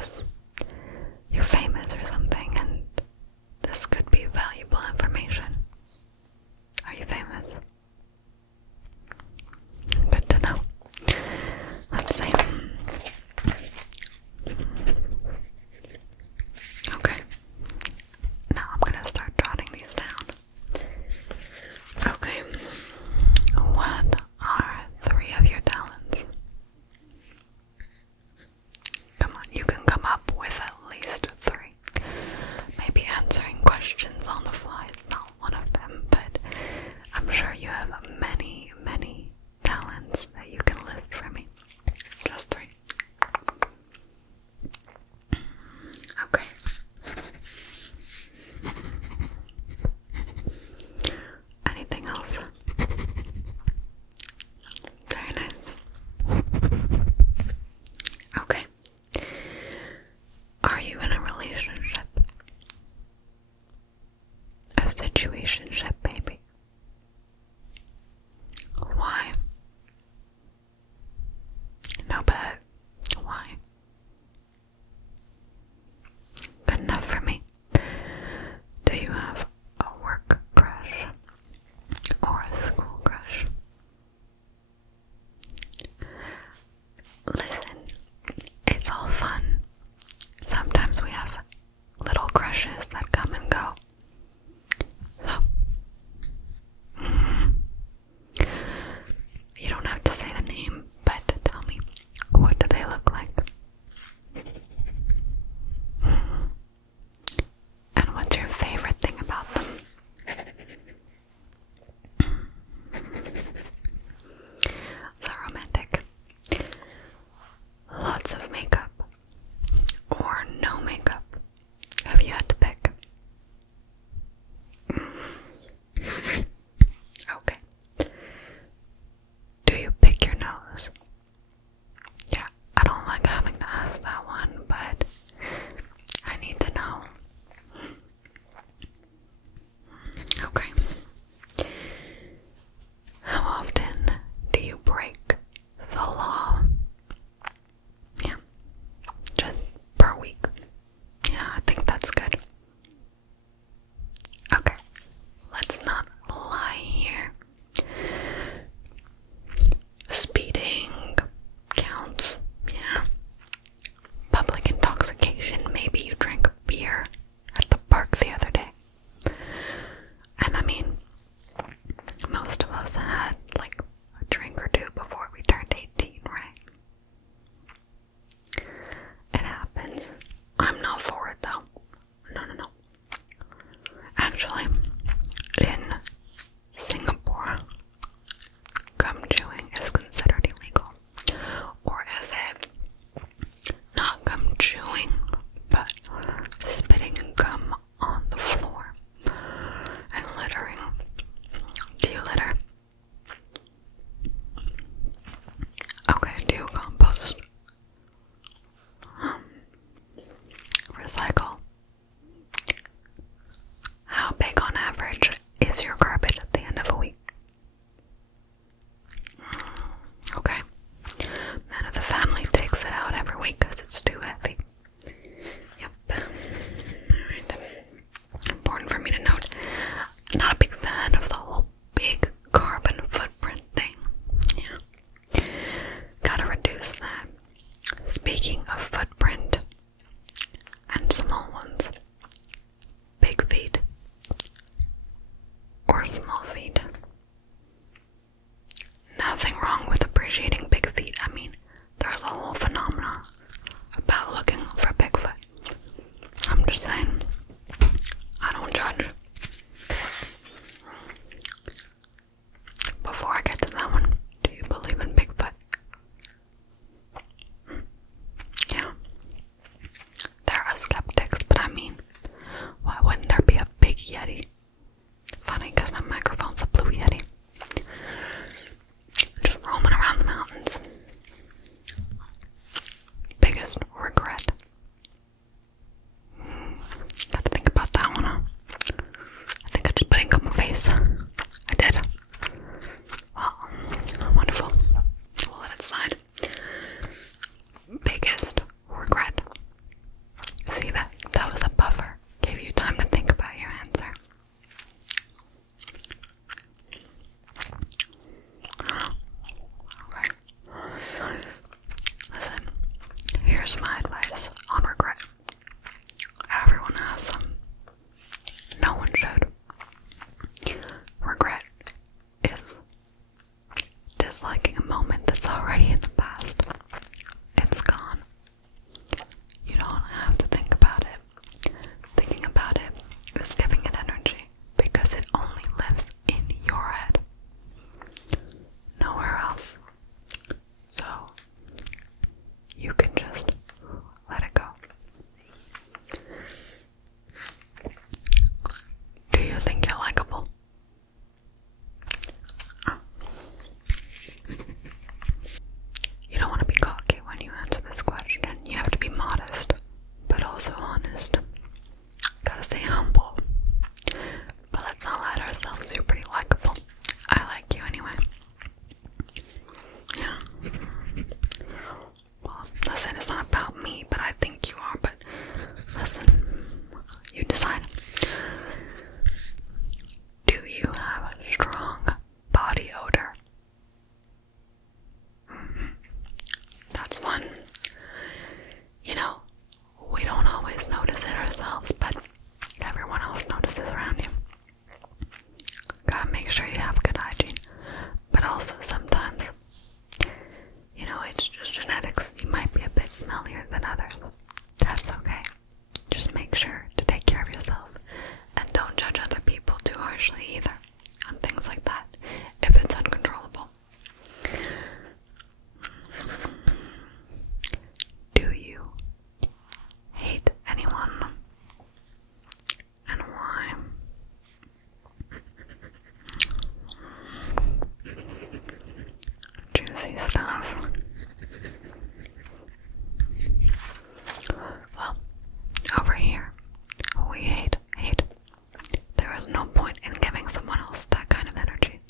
because you're famous or something and this could be valuable information. Are you famous? Good to know. Let's see. Okay. Now I'm gonna start jotting these down. Okay. What are 3 of your talents? Come on, you can come up with at least 3. Maybe answering questions on the fly is not one of them, but I'm sure you have many, many talents that you can list for me. Just 3. Okay. Anything else? Very nice. Okay. Are you in a relationship? A situationship, baby? Why? No, but why? Good enough for me. Do you have a work crush or a school crush? Listen, it's all fun. Sometimes we have little crushes that come and go. So, you don't have to say the name, but tell me, what do they look like? And what's your favorite thing about them? So romantic. Lots of makeup or no makeup? Have you had to pick? Okay. Do you pick your nose? Yeah, I don't like having to ask that one, but I need to know. Okay. How often do you break the law? Yeah. Just per week. Yeah, I think that's good. Okay. Let's not lie here. Speeding counts. Yeah. Public intoxication. Maybe you drank beer at the park the other day. And I mean, most of us had like a drink or 2 before we turned 18, right? It happens. I'm not for it though. No. Actually, in Singapore, gum chewing is considered illegal. Or is it not gum chewing, but spitting gum on the floor and littering? Do you litter? Okay, do you compost? Recycle. How big on average is your garbage at the end of a week? Okay. Man of the family takes it out every week because it's too heavy. Yep. Alright. Important for me to note. Not a big fan of the whole big carbon footprint thing. Yeah. Gotta reduce that. Speaking of footprint and small ones, big feet or small feet. Nothing wrong with appreciating big feet. I mean, there's a whole phenomenon about looking for Bigfoot. I'm just saying, I don't judge. Before I get to that one, do you believe in Bigfoot? Yeah. my advice on regret. Everyone has some. No one should. Regret is disliking a moment that's already in the past. It's gone. You don't have to think about it. Thinking about it is giving it energy because it only lives in your head. Nowhere else. So, you can just let it go. Do you think you're likable? You don't want to be cocky when you answer this question. You have to be modest, but also honest. Gotta stay humble. But let's not lie to ourselves. You're pretty likable. I like you anyway. Yeah. Well, listen, it's not about me, but I think you are. But listen, you decide. Do you have a strong body odor? That's one. You know, we don't always notice it ourselves, but everyone else notices around you. Gotta make sure you have good hygiene. But also sometimes, you know, it's just genetics. You might be a bit smellier than others. That's okay. Just make sure to take care of yourself. And don't judge other people too harshly either on things like that, if it's uncontrollable. Do you hate anyone? And why? Juicy stuff. Well, over here, we hate. There is no point in giving someone else that kind of energy.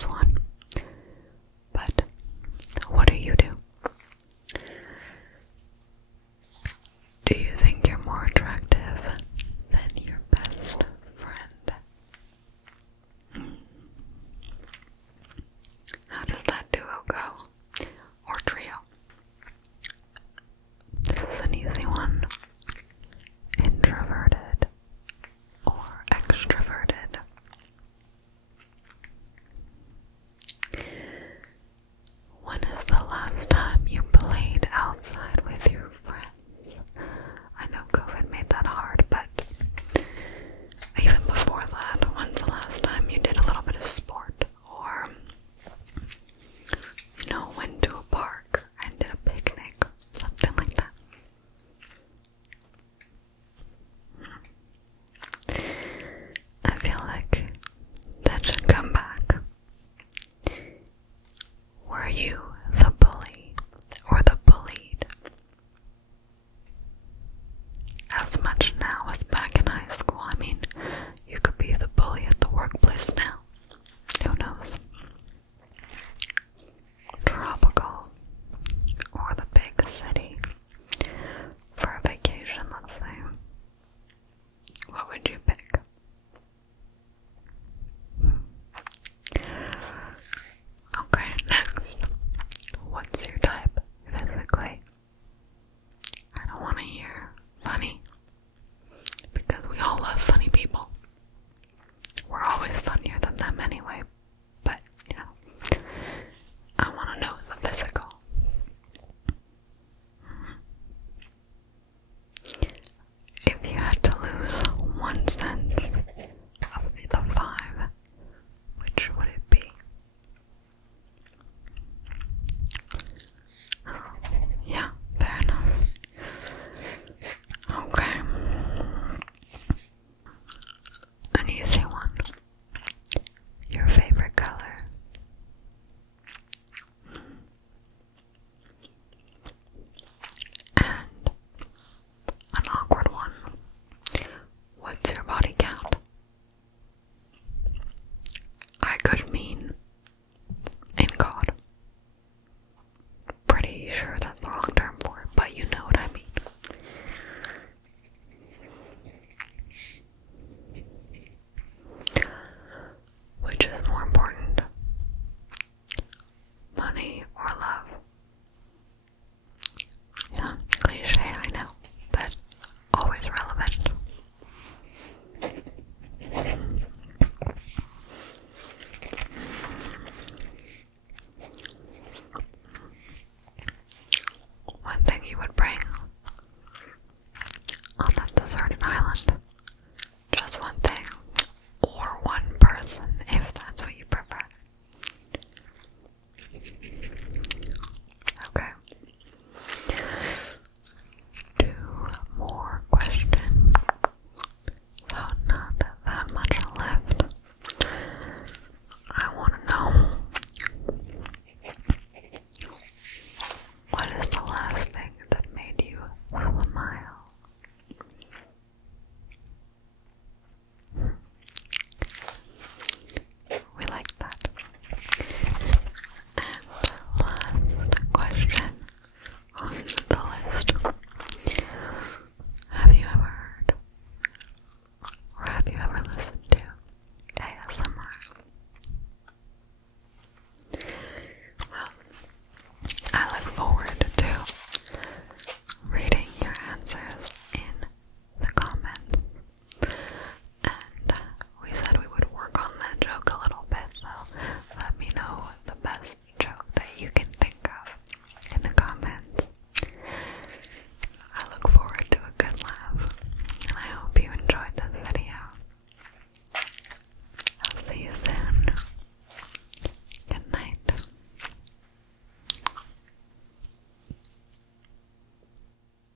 this one.